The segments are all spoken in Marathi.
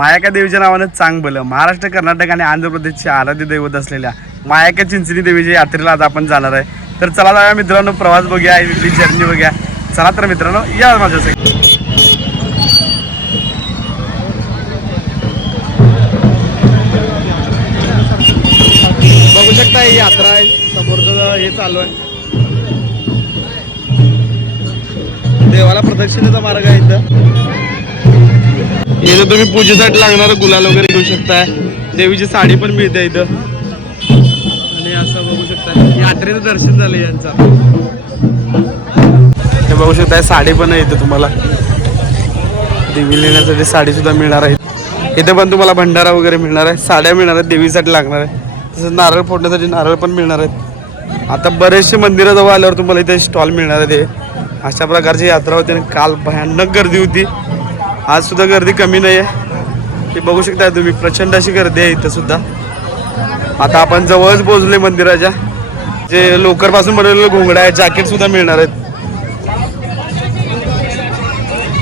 मायाका देवीच्या नावानं चांगलं महाराष्ट्र, कर्नाटक आणि आंध्र प्रदेशचे आराध्य दैवत असलेल्या मायाका चिंचणी देवीच्या यात्रेला आज आपण जाणार आहे. तर चला जाऊया मित्रांनो, प्रवास बघूया, इथली जर्नी बघूया. चला तर मित्रांनो या माझ्यासाठी. बघू शकता ही यात्रा आहे, समोरचं हे चालू आहे. देवाला प्रदक्षिणेचा मार्ग आहे. इथं तुम्ही पूजेसाठी लागणारं गुलाल वगैरे घेऊ शकताय. देवीची साडी पण मिळते इथं. आणि असं बघू शकता यात्रेचं दर्शन झालं यांचा. हे बघू शकताय साडी पण आहे इथं, तुम्हाला देवी नेण्यासाठी साडी सुद्धा मिळणार आहे. इथे पण तुम्हाला भंडारा वगैरे मिळणार आहे, साड्या मिळणार आहेत देवीसाठी लागणार आहे. तसंच नारळ फोडण्यासाठी नारळ पण मिळणार आहेत. आता बरेचसे मंदिरं जवळ आल्यावर तुम्हाला इथे स्टॉल मिळणार आहे. अशा प्रकारची यात्रा होती आणि काल भयानक गर्दी होती. आज सुद्धा गर्दी कमी नाही आहे. हे बघू शकता तुम्ही, प्रचंड अशी गर्दी आहे इथं सुद्धा. आता आपण जवळच पोहोचले मंदिराच्या. जे लोकरपासून बनवलेलं घोंगडा आहे, जॅकेट सुद्धा मिळणार आहेत.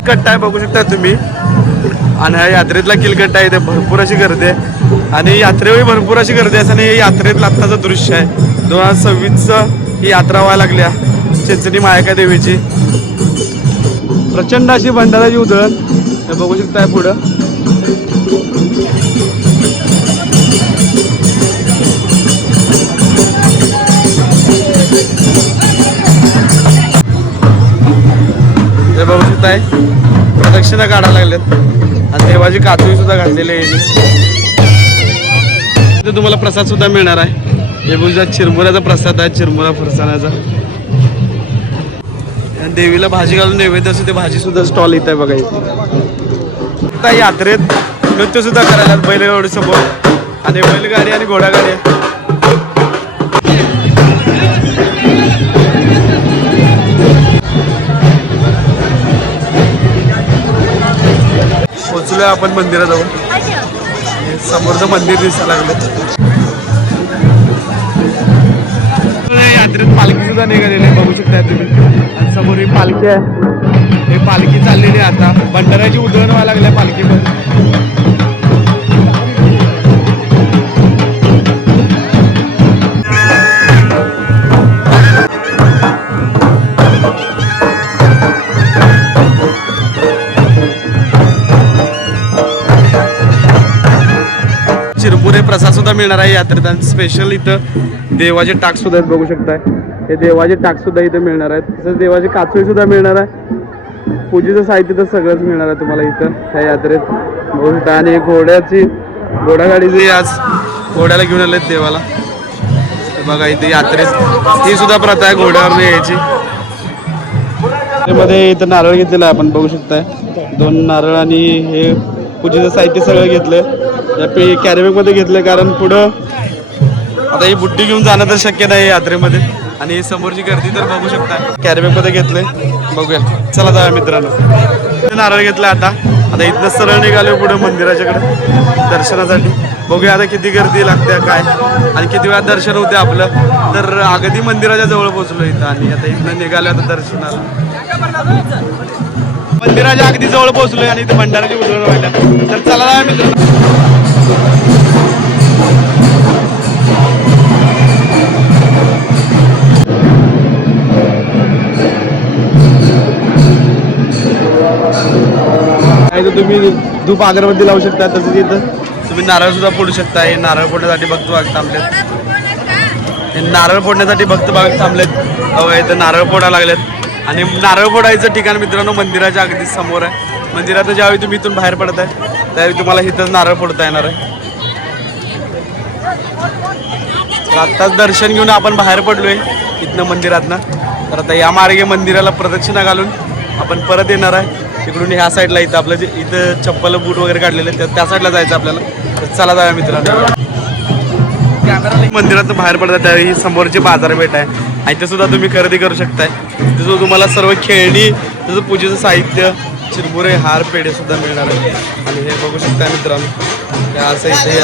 कट्टा आहे बघू शकता तुम्ही. आणि हा यात्रेतला किलकट्टा आहे. इथे भरपूर अशी गर्दी आहे आणि यात्रेवेळी भरपूर अशी गर्दी असते. आणि हे यात्रेतलं आत्ताचं दृश्य आहे. 2026 ही यात्रा व्हायला लागल्या चिंचणी मायाका देवीची. प्रचंड अशी भंडाराची उधळण हे बघू शकताय पुढं. हे बघू शकताय प्रदक्षिणा काढायला लागल्यात आणि देवाची कातळी सुद्धा घातलेली आहे. इथे तुम्हाला प्रसाद सुद्धा मिळणार आहे. हे बघू चिरमुऱ्याचा प्रसाद आहे, चिरमुरा फरसाणाचा. देवीला भाजी घालून नैवेद्य असते, भाजी सुद्धा स्टॉल इथं आहे बघा. इथे यात्रेत नृत्य सुद्धा करायला बैलगाडी समोर आणि बैलगाडी आणि घोडागाडी आहे. पोचलोय आपण मंदिराजवळ. समोरचं मंदिर दिसायला लागलं. यात्रेत पालखी सुद्धा निघालेली आहे बघू शकता तुम्ही. आणि समोर ही पालखी आहे. हे पालखी चाललेली आहे. आता भंडाऱ्याची उधळण व्हायला लागल्या पालखी पण. चिरमुरे प्रसाद सुद्धा मिळणार आहे यात्रेत. आणि स्पेशल इथं देवाचे टाक सुद्धा आहेत बघू शकताय. हे देवाचे टाक सुद्धा इथं मिळणार आहेत. तसंच देवाची काचोळी सुद्धा मिळणार आहे. पूजेचं साहित्य तर सगळंच मिळणार आहे तुम्हाला इथं ह्या यात्रेत बघू शकता. आणि घोडागाडीची आज घोड्याला घेऊन आलेत देवाला. बघा इथे यात्रेत ही सुद्धा प्रथा आहे घोड्यावर यायची. मध्ये इथं नारळ घेतलेला आहे आपण बघू शकताय. 2 नारळ आणि हे पूजेचं साहित्य सगळं घेतलंय. कॅरीबॅग मध्ये घेतलंय कारण पुढं आता ही बुट्टी घेऊन जाणं तर शक्य नाही यात्रेमध्ये. आणि समोरची गर्दी तर बघू शकता. कॅरीबॅग मध्ये घेतलंय बघूया. चला जाऊया मित्रांनो. नारळ घेतलाय आता इथनं सरळ निघालो पुढे मंदिराच्याकडे दर्शनासाठी. बघूया आता किती गर्दी लागते काय आणि किती वेळा दर्शन होते आपलं. तर अगदी मंदिराच्या जवळ पोहोचलो इथं आणि आता इथनं निघालो आता दर्शनाला. मंदिराच्या अगदी जवळ पोहोचलोय आणि इथे भंडाराची उधळण व्हायला. तर चला जाऊया मित्रांनो. तुम्ही धूप अगरबत्ती लावू शकता. तसंच इथं तुम्ही नारळ सुद्धा फोडू शकता. हे नारळ फोडण्यासाठी भक्त भाग थांबलेत. हे नारळ फोडण्यासाठी भक्त भाग थांबलेत. इथं नारळ फोडा लागलेत. आणि नारळ फोडायचं ठिकाण मित्रांनो मंदिराच्या अगदी समोर आहे. मंदिरात ज्यावेळी तुम्ही इथून बाहेर पडताय त्यावेळी तुम्हाला इथं नारळ फोडता येणार आहे. आत्ताच दर्शन घेऊन आपण बाहेर पडलोय इथनं मंदिरातनं. तर आता या मार्गे मंदिराला प्रदक्षिणा घालून आपण परत येणार आहे. इकडून ह्या साईडला इथं आपलं जे इथं चप्पल बूट वगैरे काढलेले त्या साईडला जायचं आपल्याला. तर चला जाऊया मित्रांनो. मंदिरातून बाहेर पडतात त्यावेळी समोरची बाजारपेठ आहे आणि इथे सुद्धा तुम्ही खरेदी करू शकताय. तिथं तुम्हाला सर्व खेळणी, तसं पूजेचं साहित्य, चिरमुरे, हार, पेढे सुद्धा मिळणार आहे. आणि हे बघू शकताय मित्रांनो असं इथे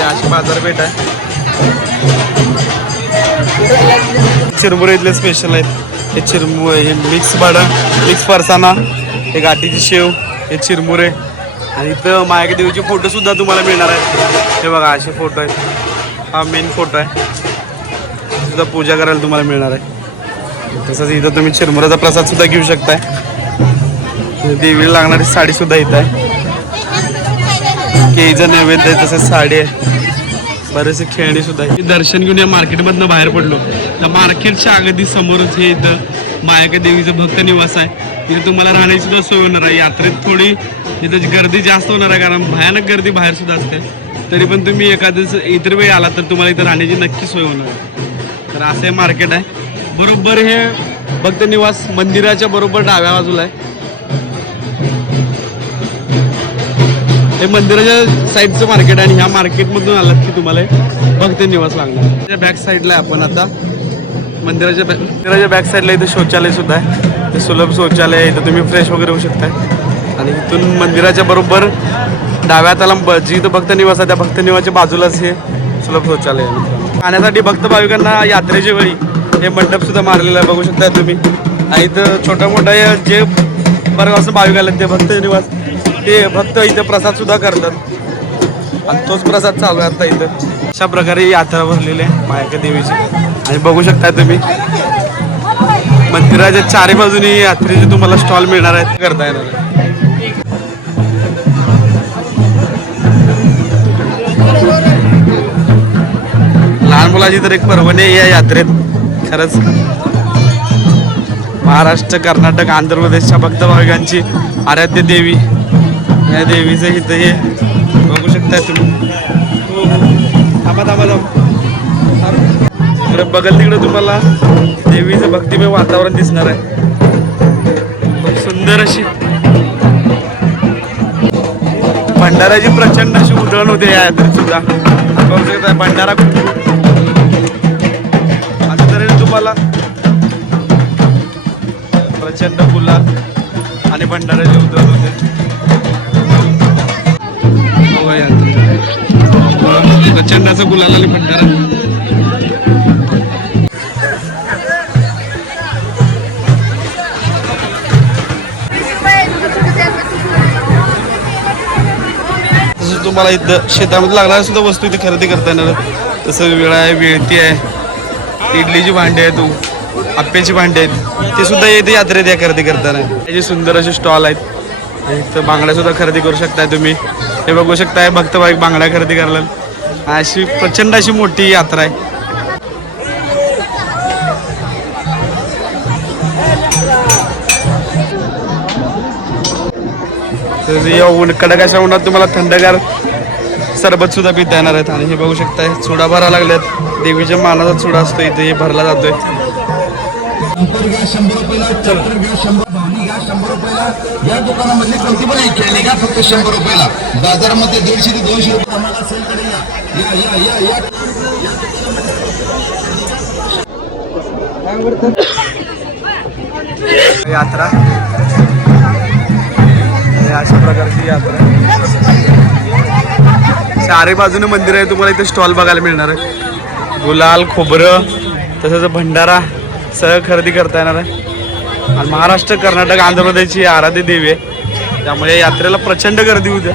अशी बाजारपेठ आहे. चिरमुरे इथले स्पेशल आहेत. हे चिरमुरे, हे मिक्स फरसाणा, हे गाठीची शेव, हे चिरमुरे आणि इथं मायाका देवीचे फोटो सुद्धा तुम्हाला मिळणार आहेत. हे बघा असे फोटो आहेत. हा मेन फोटो आहे, सुद्धा पूजा करायला तुम्हाला मिळणार आहे. तसंच इथं तुम्ही चिरमुऱ्याचा प्रसाद सुद्धा घेऊ शकताय. देवीला लागणारी साडी सुद्धा इथं आहे. केळीचं नैवेद्य आहे, तसंच साडी आहे, बरेचसे खेळणी सुद्धा आहे. दर्शन घेऊन या मार्केटमधनं बाहेर पडलो तर मार्केटच्या अगदी समोरच हे इथं मायाका देवीचं भक्त निवास आहे. इथे तुम्हाला राहण्याची सुद्धा सोय होणार आहे. यात्रेत थोडी इथं गर्दी जास्त होणार आहे, कारण भयानक गर्दी बाहेर सुद्धा असते. तरी पण तुम्ही एखाद्या इतर वेळी आला तर तुम्हाला इथं राहण्याची नक्की सोय होणार आहे. तर असं हे मार्केट आहे. बरोबर हे भक्त निवास मंदिराच्या बरोबर डाव्या बाजूला आहे. हे मंदिराच्या साईडचं मार्केट आहे आणि ह्या मार्केटमधून आलात की तुम्हाला भक्त निवास लागणार. बॅक साईडला आहे आपण आता. मंदिराच्या बॅक साईडला इथं शौचालय सुद्धा आहे. ते सुलभ शौचालय आहे, इथं तुम्ही फ्रेश वगैरे होऊ शकताय. आणि इथून मंदिराच्या बरोबर डाव्या हाताला जी इथं भक्त निवास आहे त्या भक्त निवासाच्या बाजूलाच हे सुलभ शौचालय आहे. खाण्यासाठी भक्त भाविकांना यात्रेच्या वेळी हे मंडप सुद्धा मारलेलं आहे, बघू शकता तुम्ही. आणि इथं छोटा मोठा जे परगावचं भाविक आले ते भक्त निवास ते भक्त इथं प्रसाद सुद्धा करतात आणि तोच प्रसाद चालू आहे आता इथं. अशा प्रकारे यात्रा भरलेली आहे मायाका देवीची. आणि बघू शकता तुम्ही मंदिराच्या चारी बाजूनी यात्रेचे तुम्हाला स्टॉल मिळणार आहेत, करता येणार आहे. लहान मुलाची तर एक पर्वणी आहे या यात्रेत. खरंच महाराष्ट्र, कर्नाटक, आंध्र प्रदेशच्या भक्त भाविकांची आराध्य देवी या देवीचं इथं हे बघू शकताय तुम्ही. थांबा इकडे बघल तिकडे तुम्हाला देवीचं भक्तिमय वातावरण दिसणार आहे. खूप सुंदर अशी भंडाऱ्याची प्रचंड अशी उधळण होते या यात्रेत सुद्धा. बघू शकता भंडारा असं तरी तुम्हाला प्रचंड गुलाल आणि भंडाऱ्याची उधळण होते. प्रचंड असं गुलाल आणि भंडारा. तसं तुम्हाला इथं शेतामध्ये लागणाऱ्या सुद्धा वस्तू इथे खरेदी करता येणार. तसं विळा आहे, वेळती आहे, इडलीची भांडी आहेत, आप्याची भांडी आहेत, ते सुद्धा येते यात्रेत या खरेदी करताना. त्याचे सुंदर असे स्टॉल आहेत. इथं बांगड्या सुद्धा खरेदी करू शकताय तुम्ही. हे बघू शकताय भक्त भाविक बांगड्या खरेदी करायला. अशी प्रचंड अशी मोठी यात्रा आहे. कडक अशा उन्हात तुम्हाला थंडगार सरबत सुद्धा पिता येणार आहेत. आणि हे बघू शकताय चुडा भरा लागल्यात. देवीच्या मानाचा चुडा असतो इथे, हे भरला जातोय. 100 रुपयाला, चप्पल घ्या 100, भांडी घ्या 100 रुपयाला. या दुकानामधली कोणती पण एक खेळणी घ्या फक्त 100 रुपयाला. बाजारामध्ये 150 ते 200 रुपये आम्हाला सेल कडे या. यात्रा अशा प्रकारची यात्रा. चारी बाजूने मंदिर आहे. तुम्हाला इथे स्टॉल बघायला मिळणार आहे. गुलाल, खोबरं, तसंच भंडारा सगळं खरेदी करता येणार आहे. आणि महाराष्ट्र, कर्नाटक, आंध्र प्रदेशची आराध्य देवी आहे, त्यामुळे यात्रेला प्रचंड गर्दी होते.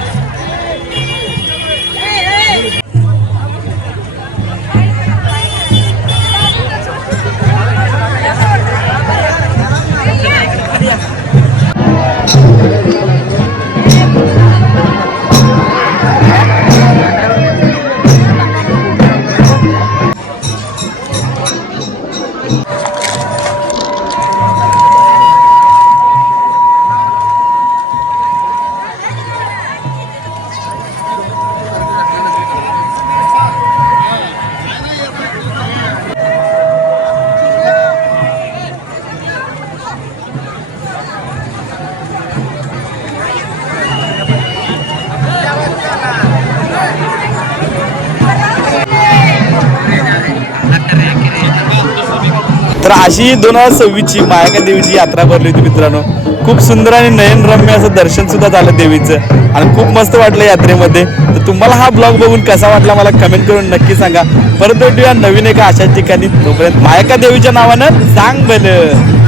तर अशी 2026ची मायाका देवीची यात्रा भरली होती मित्रांनो. खूप सुंदर आणि नयनरम्य असं दर्शन सुद्धा झालं देवीचं आणि खूप मस्त वाटलं यात्रेमध्ये. तर तुम्हाला हा ब्लॉग बघून कसा वाटला मला कमेंट करून नक्की सांगा. परत भेटूया नवीन एका अशाच ठिकाणी. तोपर्यंत मायाका देवीच्या नावानं सांग भलं.